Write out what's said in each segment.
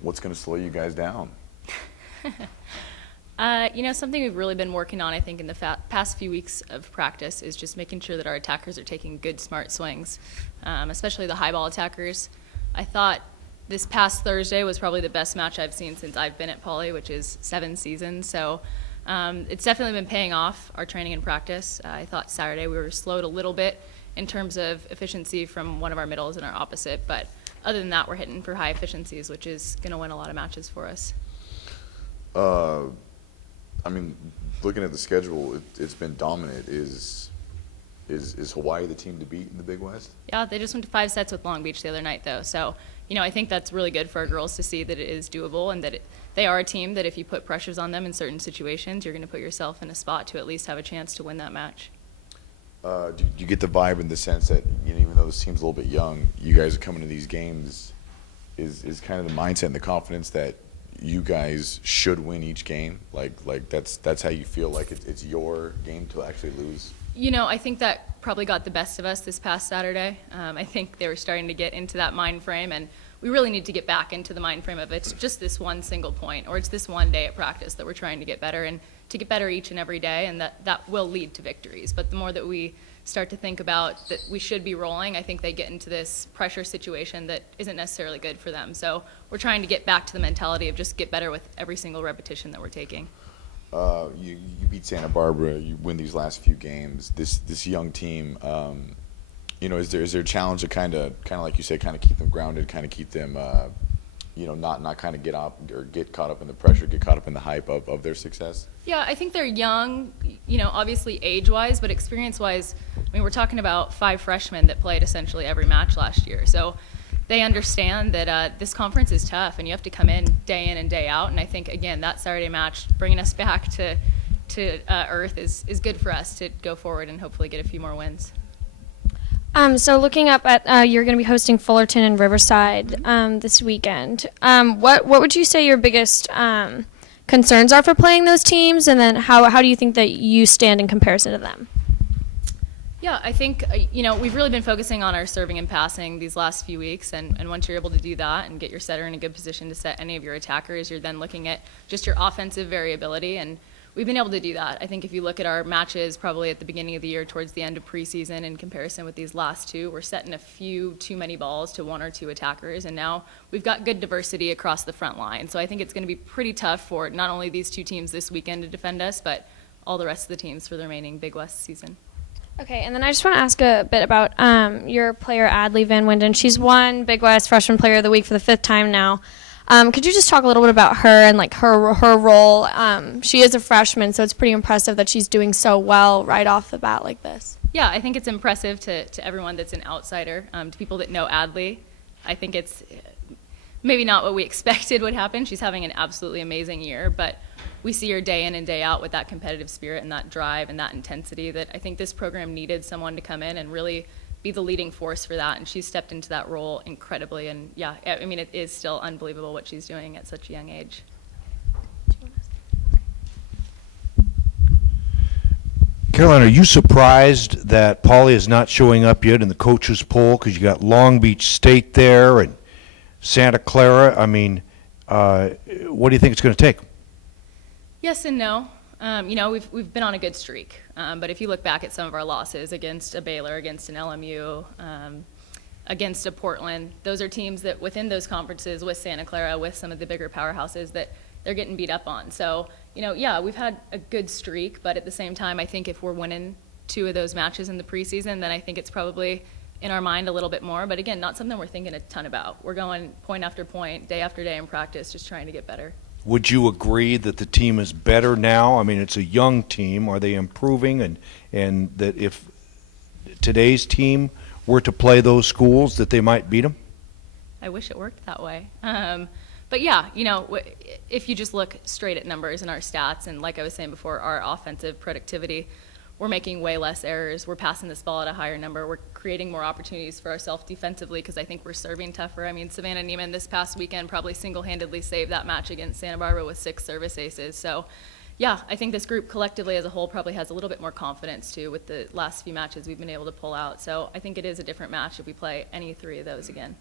what's going to slow you guys down? Something we've really been working on, I think, in the past few weeks of practice is just making sure that our attackers are taking good, smart swings, especially the high ball attackers. I thought this past Thursday was probably the best match I've seen since I've been at Poly, which is 7 seasons. So it's definitely been paying off, our training and practice. I thought Saturday we were slowed a little bit in terms of efficiency from one of our middles and our opposite, but other than that, we're hitting for high efficiencies, which is going to win a lot of matches for us. Looking at the schedule, it's been dominant. Is Hawaii the team to beat in the Big West? Yeah, they just went to 5 sets with Long Beach the other night, though. So, I think that's really good for our girls to see that it is doable and that they are a team that if you put pressures on them in certain situations, you're going to put yourself in a spot to at least have a chance to win that match. Do you get the vibe in the sense that, even though this team's a little bit young, you guys are coming to these games, is kind of the mindset and the confidence that you guys should win each game? Like that's how you feel like it's your game to actually lose? I think that probably got the best of us this past Saturday. I think they were starting to get into that mind frame, and we really need to get back into the mind frame of it's just this one single point, or it's this one day at practice that we're trying to get better, and to get better each and every day, and that will lead to victories. But the more that we start to think about that we should be rolling, I think they get into this pressure situation that isn't necessarily good for them. So we're trying to get back to the mentality of just get better with every single repetition that we're taking. You beat Santa Barbara, you win these last few games. This young team, is there a challenge to kind of like you said, kind of keep them grounded, kind of keep them, not kind of get up or get caught up in the pressure, get caught up in the hype of their success? Yeah, I think they're young, obviously age-wise, but experience-wise, we're talking about 5 freshmen that played essentially every match last year. So they understand that this conference is tough, and you have to come in and day out. And I think, again, that Saturday match, bringing us back to earth is good for us to go forward and hopefully get a few more wins. So looking up at, you're going to be hosting Fullerton and Riverside this weekend. What would you say your biggest concerns are for playing those teams, and then how do you think that you stand in comparison to them? Yeah, I think, we've really been focusing on our serving and passing these last few weeks, and once you're able to do that and get your setter in a good position to set any of your attackers, you're then looking at just your offensive variability, and we've been able to do that. I think if you look at our matches probably at the beginning of the year towards the end of preseason in comparison with these last 2, we're setting a few too many balls to 1 or 2 attackers, and now we've got good diversity across the front line. So I think it's going to be pretty tough for not only these 2 teams this weekend to defend us, but all the rest of the teams for the remaining Big West season. Okay, and then I just want to ask a bit about your player, Adley Van Winden. She's won Big West Freshman Player of the Week for the 5th time now. Could you just talk a little bit about her and like her role? She is a freshman, so it's pretty impressive that she's doing so well right off the bat like this. Yeah, I think it's impressive to everyone that's an outsider, to people that know Adley. I think it's maybe not what we expected would happen. She's having an absolutely amazing year, but we see her day in and day out with that competitive spirit and that drive and that intensity that I think this program needed someone to come in and really be the leading force for that, and she's stepped into that role incredibly, and yeah, it is still unbelievable what she's doing at such a young age. Caroline, are you surprised that Poly is not showing up yet in the coaches poll, because you got Long Beach State there and Santa Clara? What do you think it's going to take? Yes and no. We've been on a good streak, but if you look back at some of our losses against a Baylor, against an LMU, against a Portland, those are teams that within those conferences with Santa Clara, with some of the bigger powerhouses, that they're getting beat up on. So, we've had a good streak, but at the same time, I think if we're winning 2 of those matches in the preseason, then I think it's probably in our mind a little bit more. But again, not something we're thinking a ton about. We're going point after point, day after day in practice, just trying to get better. Would you agree that the team is better now? It's a young team. Are they improving? And that if today's team were to play those schools, that they might beat them? I wish it worked that way. But yeah, if you just look straight at numbers and our stats, and like I was saying before, our offensive productivity, we're making way less errors. We're passing this ball at a higher number. We're creating more opportunities for ourselves defensively because I think we're serving tougher. Savannah Neiman this past weekend probably single-handedly saved that match against Santa Barbara with 6 service aces. So, yeah, I think this group collectively as a whole probably has a little bit more confidence, too, with the last few matches we've been able to pull out. So I think it is a different match if we play any 3 of those again.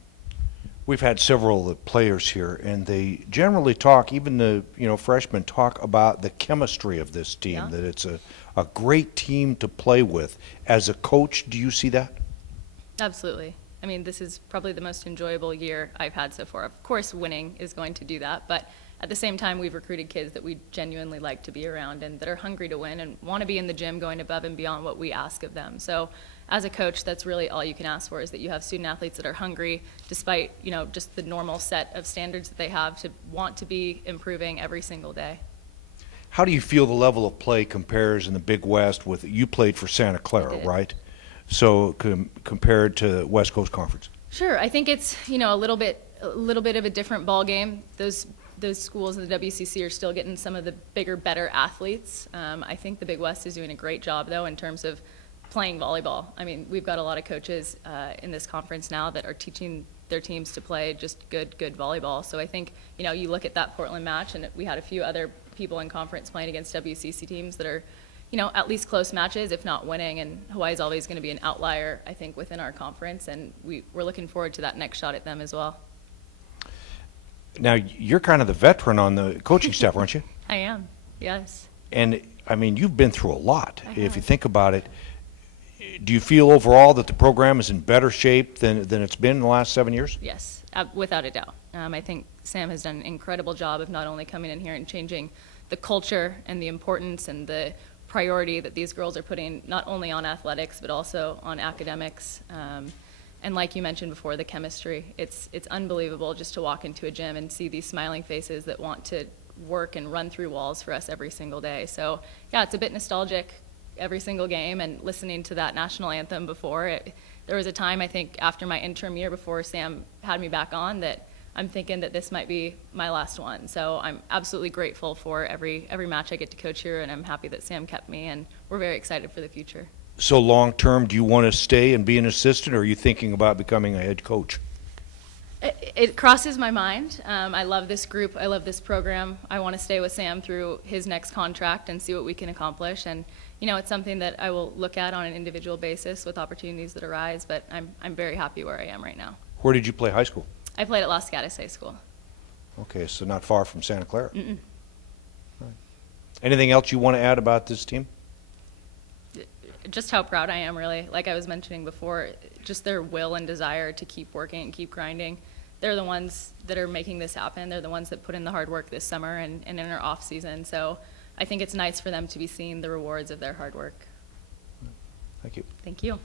We've had several of the players here, and they generally talk, even the freshmen talk about the chemistry of this team, Yeah. that it's a great team to play with. As a coach, do you see that? Absolutely. I mean, this is probably the most enjoyable year I've had so far. Of course, winning is going to do that, but at the same time, we've recruited kids that we genuinely like to be around and that are hungry to win and want to be in the gym going above and beyond what we ask of them. So as a coach, that's really all you can ask for, is that you have student athletes that are hungry despite, just the normal set of standards that they have, to want to be improving every single day. How do you feel the level of play compares in the Big West with, you played for Santa Clara, did. right? So compared to West Coast Conference? Sure. I think it's, a little bit of a different ball game. Those schools in the WCC are still getting some of the bigger, better athletes. I think the Big West is doing a great job, though, in terms of playing volleyball. I mean, we've got a lot of coaches in this conference now that are teaching their teams to play just good volleyball. So I think, you look at that Portland match, and we had a few other people in conference playing against WCC teams that are, at least close matches, if not winning. And Hawaii's always going to be an outlier, I think, within our conference. And we're looking forward to that next shot at them as well. Now, you're kind of the veteran on the coaching staff, aren't you? I am, yes. And, I mean, you've been through a lot. I If you have. think about it, do you feel overall that the program is in better shape than it's been in the last 7 years? Yes, without a doubt. I think Sam has done an incredible job of not only coming in here and changing the culture and the importance and the priority that these girls are putting not only on athletics but also on academics. And like you mentioned before, the chemistry. It's unbelievable just to walk into a gym and see these smiling faces that want to work and run through walls for us every single day. So yeah, it's a bit nostalgic every single game, and listening to that national anthem before. There was a time, I think, after my interim year before Sam had me back on, that I'm thinking that this might be my last one. So I'm absolutely grateful for every match I get to coach here, and I'm happy that Sam kept me, and we're very excited for the future. So long term, do you want to stay and be an assistant, or are you thinking about becoming a head coach? It crosses my mind. I love this group. I love this program. I want to stay with Sam through his next contract and see what we can accomplish. And, it's something that I will look at on an individual basis with opportunities that arise, but I'm very happy where I am right now. Where did you play high school? I played at Los Gatos High School. Okay, so not far from Santa Clara. Mm-mm. Right. Anything else you want to add about this team? Just how proud I am, really. Like I was mentioning before, just their will and desire to keep working and keep grinding. They're the ones that are making this happen. They're the ones that put in the hard work this summer and in our off season. So I think it's nice for them to be seeing the rewards of their hard work. Thank you. Thank you.